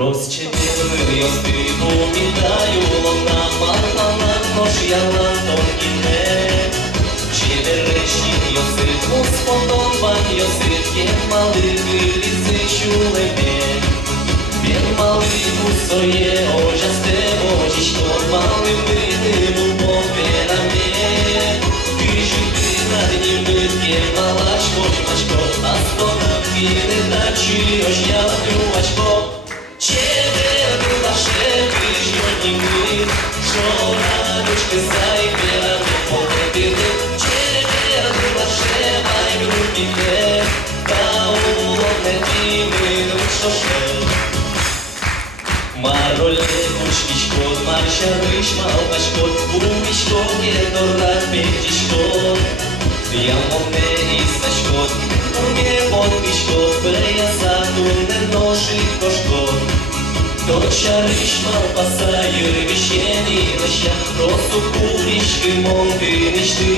Розчепили стипу віддаю, лона мала нож я лантонкіне. Черешні Йосип, Господован Йосип, є малий вилізи чулебе. Він малий усоє, ожасте очічко, малим видиму попераме. Ти над ним битке, малачко, чмачко, а сторожки не дачі, ож я клювачко. Череду лаше вижьонімы, що радочки зайберами победили. Череду лаше майбрудніке, та уловне діми, ну що ж. Мароле кучкичко, марша рыш малпачко, бумичко, едорат петичко. Я мовне істачко, уме подпичко, переясаду не ношить кошко. Доча рыш малпаса, юрвищені леща, просто курічки, монти нічти.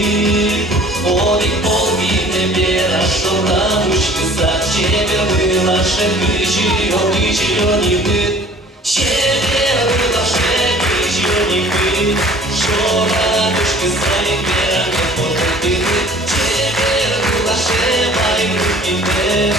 Олік полки не бера, що рамушки сад, чебе лаше кричі, обличі льонівни. Череду лаше кричі, що радушки зайберами победили. Череду лаше майбрудніке,